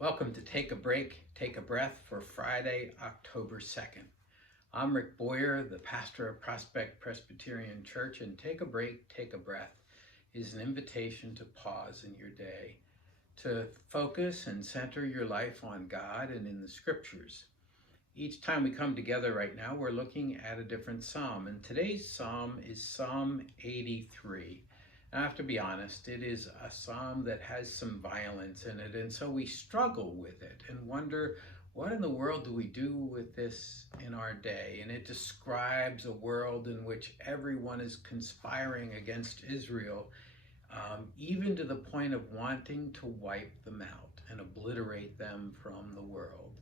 Welcome to Take a Break, Take a Breath for Friday, October 2nd. I'm Rick Boyer, the pastor of Prospect Presbyterian Church, and Take a Break, Take a Breath is an invitation to pause in your day, to focus and center your life on God and in the scriptures. Each time we come together right now, we're looking at a different psalm, and today's psalm is Psalm 83. I have to be honest, it is a psalm that has some violence in it, and so we struggle with it and wonder, what in the world do we do with this in our day? And it describes a world in which everyone is conspiring against Israel, even to the point of wanting to wipe them out and obliterate them from the world.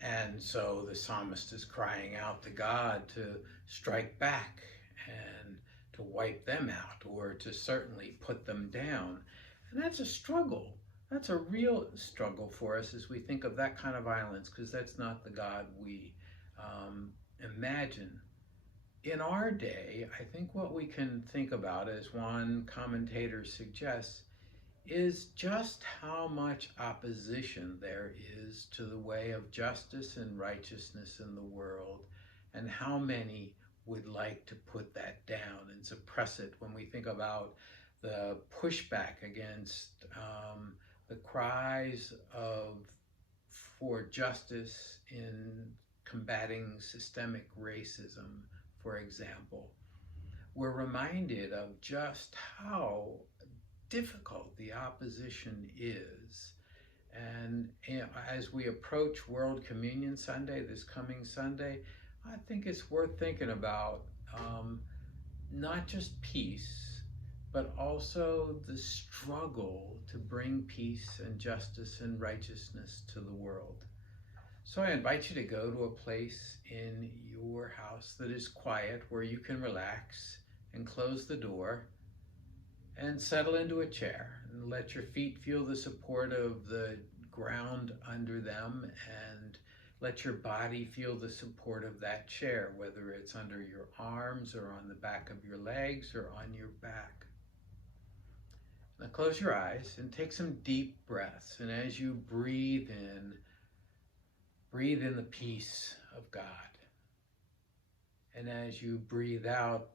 And so the psalmist is crying out to God to strike back and to wipe them out, or to certainly put them down. And that's a struggle. That's a real struggle for us as we think of that kind of violence, because that's not the God we imagine. In our day, I think what we can think about, as one commentator suggests, is just how much opposition there is to the way of justice and righteousness in the world, and how many would like to put that down and suppress it. When we think about the pushback against the cries for justice in combating systemic racism, for example, we're reminded of just how difficult the opposition is. And as we approach World Communion Sunday, this coming Sunday, I think it's worth thinking about not just peace, but also the struggle to bring peace and justice and righteousness to the world. So I invite you to go to a place in your house that is quiet, where you can relax and close the door and settle into a chair and let your feet feel the support of the ground under them, and let your body feel the support of that chair, whether it's under your arms or on the back of your legs or on your back. Now close your eyes and take some deep breaths, and as you breathe in the peace of God. And as you breathe out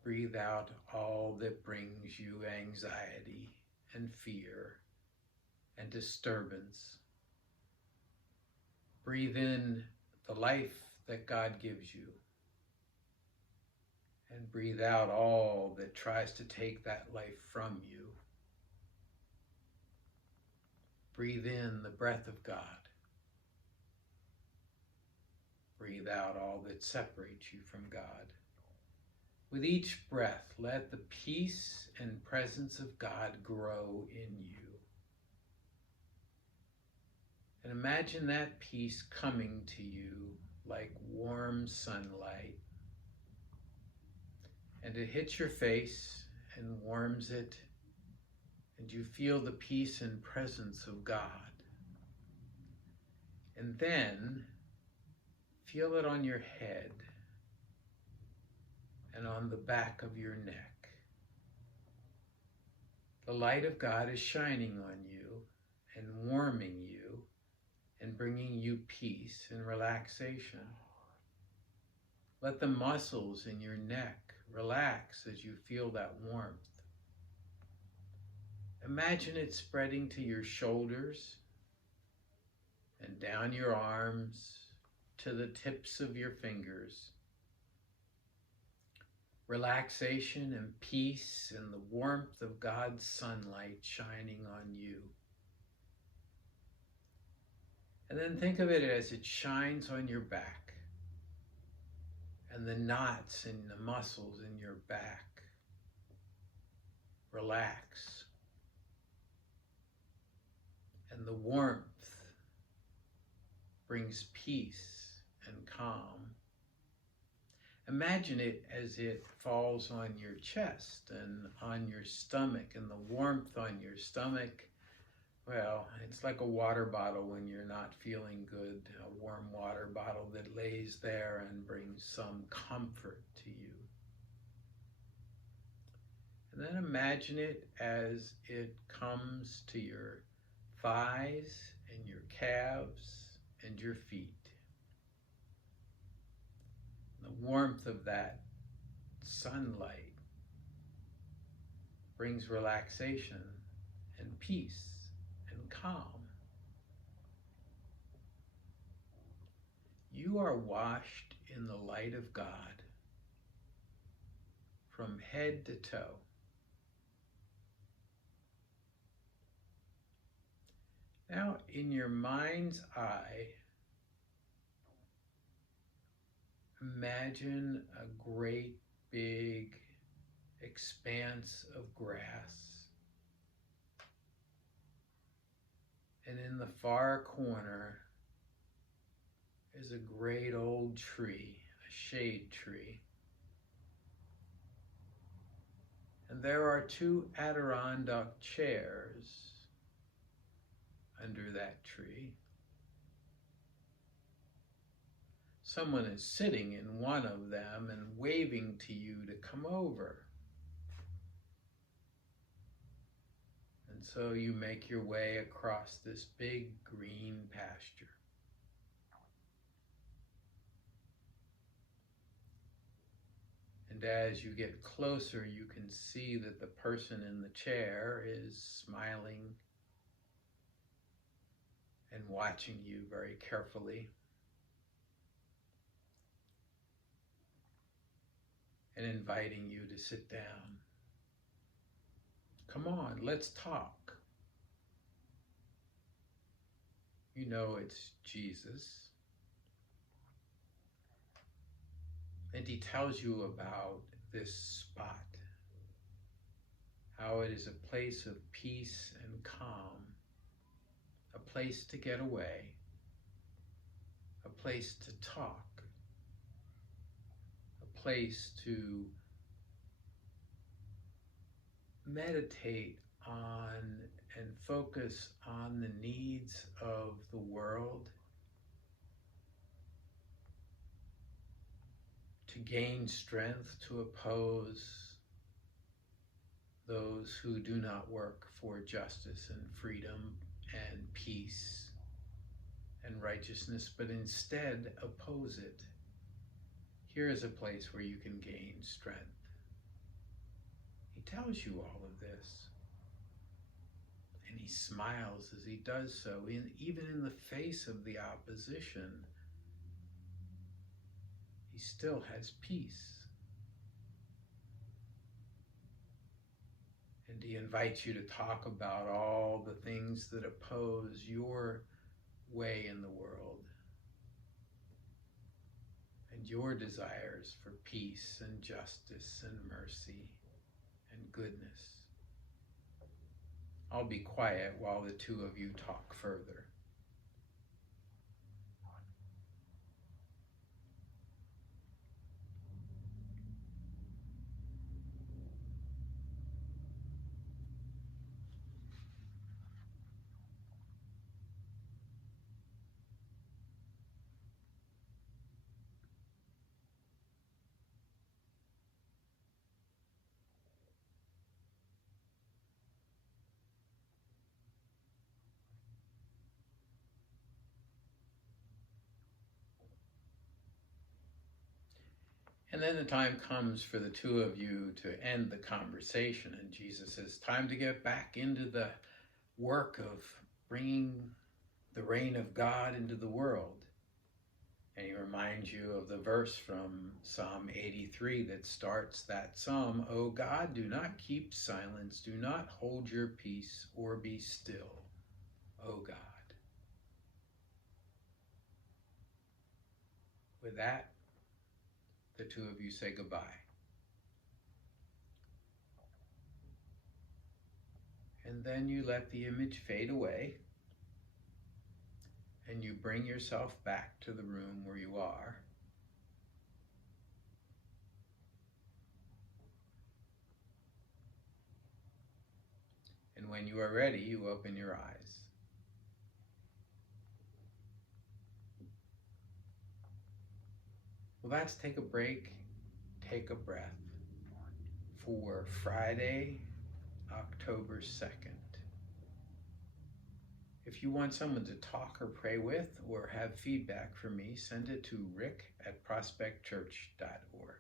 all that brings you anxiety and fear and disturbance. Breathe in the life that God gives you, and breathe out all that tries to take that life from you. Breathe in the breath of God. Breathe out all that separates you from God. With each breath, let the peace and presence of God grow in you. And imagine that peace coming to you like warm sunlight. And it hits your face and warms it, and you feel the peace and presence of God. And then feel it on your head and on the back of your neck. The light of God is shining on you and warming you and bringing you peace and relaxation. Let the muscles in your neck relax as you feel that warmth. Imagine it spreading to your shoulders and down your arms to the tips of your fingers. Relaxation and peace and the warmth of God's sunlight shining on you. And then think of it as it shines on your back, and the knots in the muscles in your back relax. And the warmth brings peace and calm. Imagine it as it falls on your chest and on your stomach, and the warmth on your stomach, well, it's like a water bottle when you're not feeling good, a warm water bottle that lays there and brings some comfort to you. And then imagine it as it comes to your thighs and your calves and your feet. The warmth of that sunlight brings relaxation and peace and calm. You are washed in the light of God from head to toe. Now, in your mind's eye, imagine a great big expanse of grass. And in the far corner is a great old tree, a shade tree. And there are two Adirondack chairs under that tree. Someone is sitting in one of them and waving to you to come over. And so you make your way across this big green pasture. And as you get closer, you can see that the person in the chair is smiling and watching you very carefully. And inviting you to sit down. Come on, let's talk. You know it's Jesus. And he tells you about this spot, how it is a place of peace and calm, a place to get away, a place to talk, a place to meditate on and focus on the needs of the world, to gain strength to oppose those who do not work for justice and freedom and peace and righteousness, but instead oppose it. Here is a place where you can gain strength. He tells you all of this. And he smiles as he does so, even in the face of the opposition. He still has peace. And he invites you to talk about all the things that oppose your way in the world and your desires for peace and justice and mercy and goodness. I'll be quiet while the two of you talk further. And then the time comes for the two of you to end the conversation. And Jesus says, time to get back into the work of bringing the reign of God into the world. And he reminds you of the verse from Psalm 83 that starts that psalm, O God, do not keep silence, do not hold your peace or be still, O God. With that, the two of you say goodbye. And then you let the image fade away and you bring yourself back to the room where you are. And when you are ready, you open your eyes. Well, that's Take a Break, Take a Breath for Friday, October 2nd. If you want someone to talk or pray with or have feedback from me, send it to rick@prospectchurch.org.